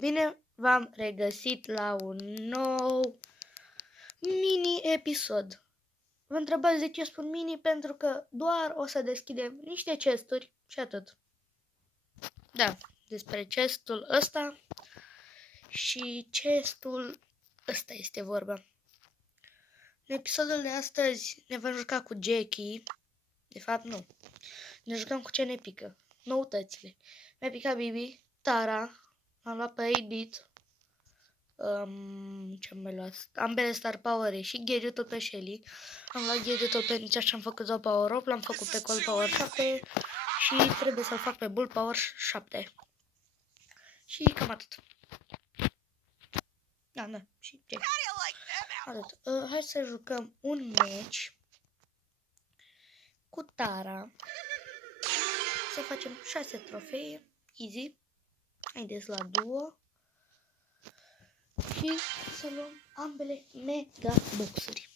Bine v-am regăsit la un nou mini-episod. Vă întrebați de ce spun mini? Pentru că doar o să deschidem niște chesturi și atât. Da, despre chestul ăsta și chestul ăsta este vorba. În episodul de astăzi ne vom juca cu Jackie. De fapt, nu. Ne jucăm cu ce ne pică. Noutățile. Mi-a picat Bibi, Tara, am luat pe 8-bit. Ce-am mai luat? Ambele Star Power și gadgetul pe Shelly. Am luat gadgetul pe Nicea și am făcut 2 Power Up. L-am făcut pe Cold Power 7 și trebuie să-l fac pe Bull Power 7. Și cam atât. Da, și ce? Atât. Hai să jucăm un match cu Tara. Să facem 6 trofee. Easy. Haideți la duo. Și să luăm ambele mega boxuri.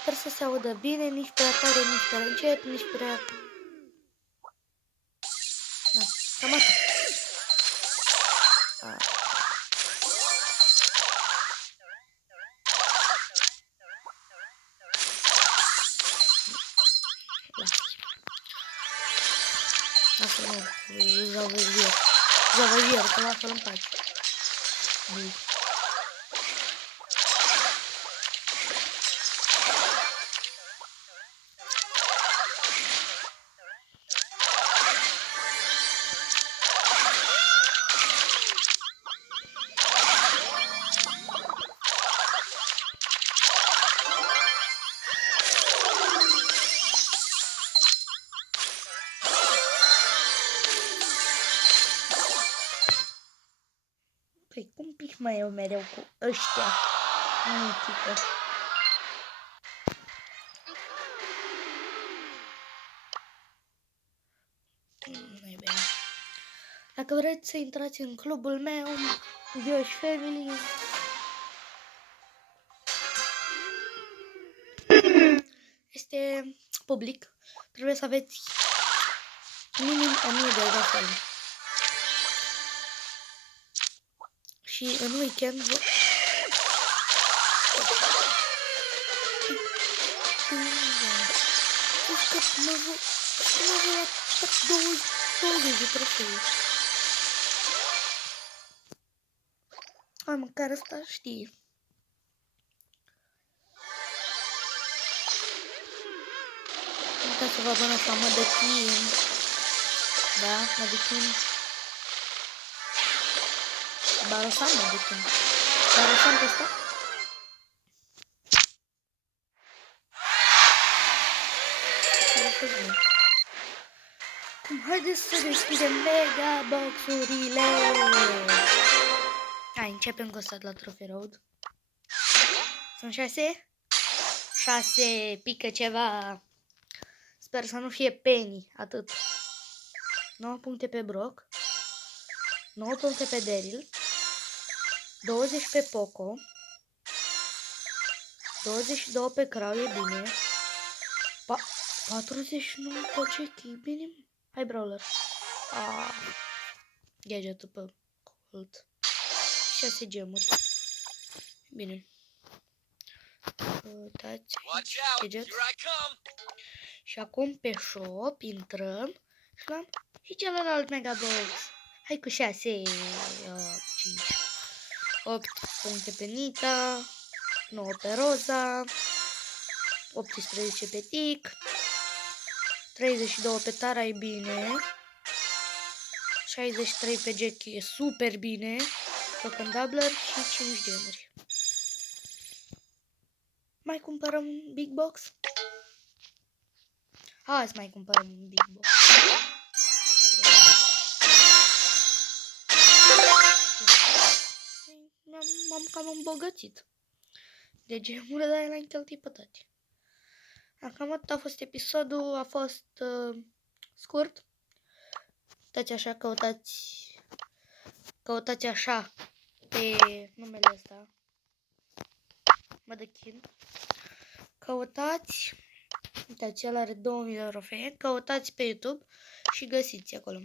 Sper să se audă bine, nici prea tare, nici prea încet, nici prea... Da, cam atât. Lasă-mă, Zavavier, că lasă-l în pace. Păi, cum pic mai eu mereu cu ăștia? Mitică. Nu-i bine. Dacă vreți să intrați în clubul meu, Vioși Family, este public. Trebuie să aveți minim 1000 de euro. Și în weekend mă vă la 20 de trofei. Hai, măcar ăsta știe. Uitați să vă abonați la Mădăchin. Da, Mădăchin. Barosan Mădăchin. Barosan pe ăsta? Cum, haideți să deschidem mega boxurile. Hai, începem cu ăsta de la Trophy Road. Sunt 6? 6, pică ceva. Sper să nu fie Penny, atât. 9 puncte pe Brock. 9 puncte pe Daryl. 20 pe Poco. 22 pe Crow, e bine. 49 pe Jackie, bine. Hai, Brawler. Gadgetul pe Colt. 6 gemuri. Bine. Uitați. Gadget. Și acum pe shop intrăm și luăm și celălalt megabox. Hai cu 6. 5. 8 puncte pe Nita. 9 pe Roza. 18 pe Tic. 32 pe Tara, e bine. 63 pe Jackie, e super bine. Token Doubler și 5 gemuri. Mai cumpărăm un Big Box? Hai să mai cumpărăm un Big Box. M-am cam îmbogățit de gemuri, dar l-am cheltuit pe toate. Cam atât a fost episodul, a fost scurt. Uitați așa, căutați așa pe numele ăsta, Mădăchin. Căutați, uitați, el are 2000 de trofee, căutați pe YouTube și găsiți acolo.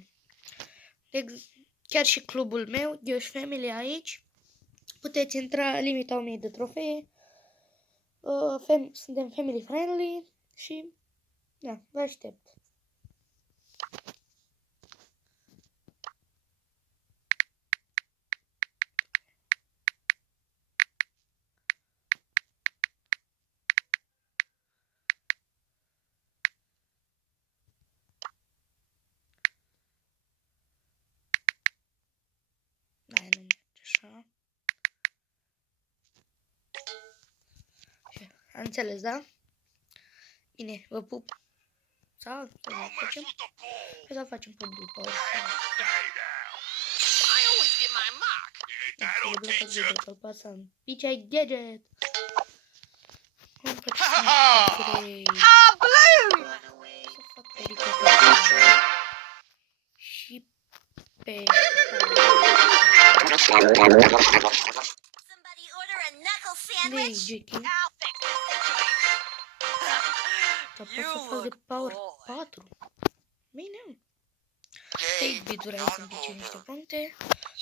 chiar și clubul meu, Ghosh Family aici. Puteți intra, limita 1000 de trofee. Suntem family friendly și da, vă aștept. Da, nu merge așa. Am înțeles, da? Bine, vă pup. Sau să mai facem? Hai să facem pe după. Pasăm. Pici ai gadget. Cum facem și pe Hey, Jackie. Dar pot să fac de power 4. Bine. 8 bit-uri aici să-mi pice niște puncte.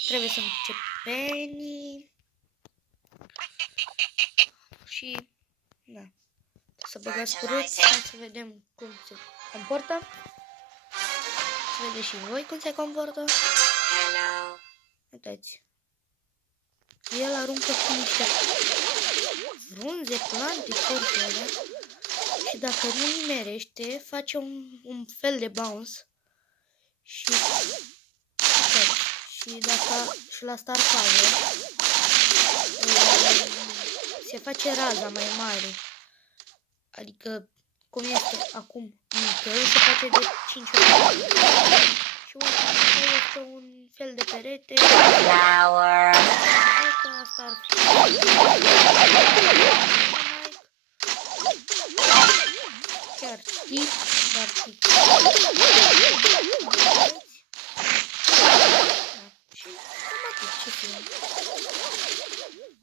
Trebuie să-mi pice Penny. Și, da. Să băgați curuți, să vedem cum se comportă. Să vedeți și voi cum se comportă. Uitați. El aruncă cu niște frunze, plante, corpuri. Și dacă nu nimerește, face un fel de bounce. Și dacă și la Star Power se face raza mai mare. Adică cum este acum mică, se face de 5 ori. Și ultimul este un fel de perete. Flower. Asta ar fi. Chiar tip, dar tip.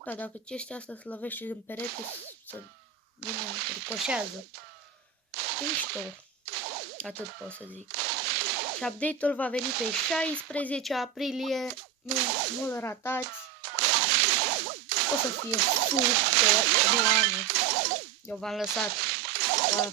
Da, dacă chestia asta se lovește din perete, să vină, ricoșează. Mișto. Atât pot să zic. Și update-ul va veni pe 16 aprilie. Nu-l ratați. O să fie super de anul. Eu v-am lăsat. Da.